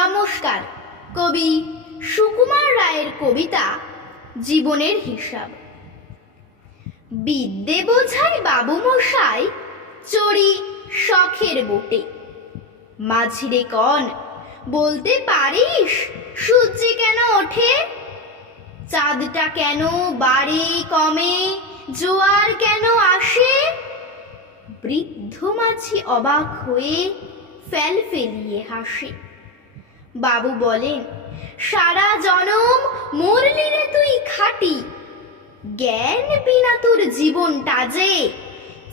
নমস্কার। কবি সুকুমার রায়ের কবিতা জীবনের হিসাব। বিদ্যে বোঝাই বাবু মশাই, চড়ি শখের বোটে। মাঝিরে কন, বলতে পারিস সূর্যে কেন ওঠে? চাঁদটা কেন বাড়ে কমে, জোয়ার কেন আসে? বৃদ্ধ মাঝি অবাক হয়ে ফেল ফেলিয়ে হাসে। বাবু বলেন সারা জনম মরলি রে তুই খাটি। জ্ঞান বিনা তোর জীবনটা যে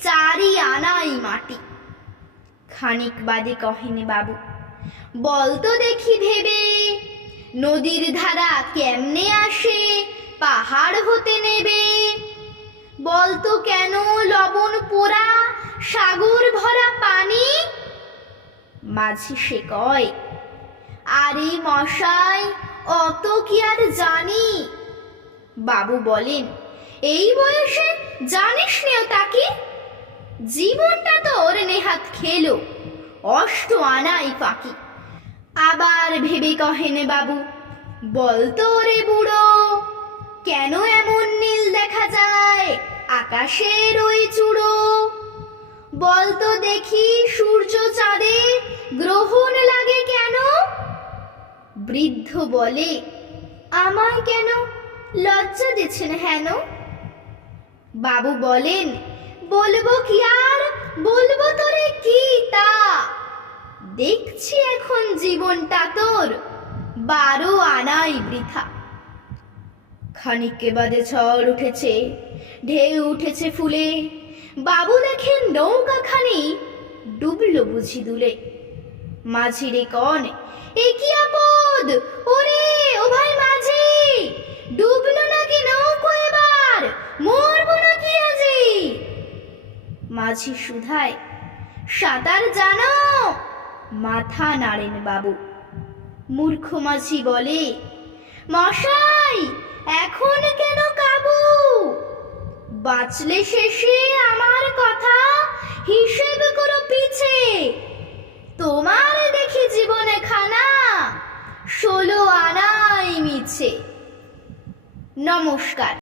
চারি আনাই মাটি। খানিক বাদে কহেন বাবু বলতো দেখি ভেবে, নদীর ধারা কেমনে আসে, পাহাড় হতে নেবে? বলতো কেন লবণ পোড়া, সাগর ভরা পানি? মাঝি সে কয় আরে মশাই, অত কি আর জানি? বাবু বলেন, এই বয়সে জানিস নেও তাকে? জীবনটা তোর নেহাত খেলো, অষ্ট আনাই পাখি। আবার ভেবে কহেনে বাবু বলতো রে বুড়ো, কেন এমন নীল দেখা যায় আকাশের ওই চূড়ো? বলতো দেখি সূর্য চাঁদে বৃদ্ধ বলে, আমায় কেন? লজ্জা দিচ্ছেন হেন? বাবু বলেন, বলব কি আর? বলব তোরে কি তা? দেখছি এখন জীবনটা তোর বারো আনাই বৃথা। খানিককে বাদে ঝড় উঠেছে, ঢেউ উঠেছে ফুলে। বাবু দেখেন নৌকাখানি ডুবলো বুঝি দুলে। মাঝিরে কন, এ কি আপদ ওরে, ও ভাই মাঝি। ডুবলো নাকি নৌকো এবার? মরবো নাকি আজি? মাঝি সুধায়, সাঁতার জানো? মাথা নাড়েন বাবু। মূর্খ মাঝি বলে, মশাই, এখন কেন কাবু? বাঁচলে শেষে আমার কথা হিসেব করো ষোলো আনাই মিছে। নমস্কার।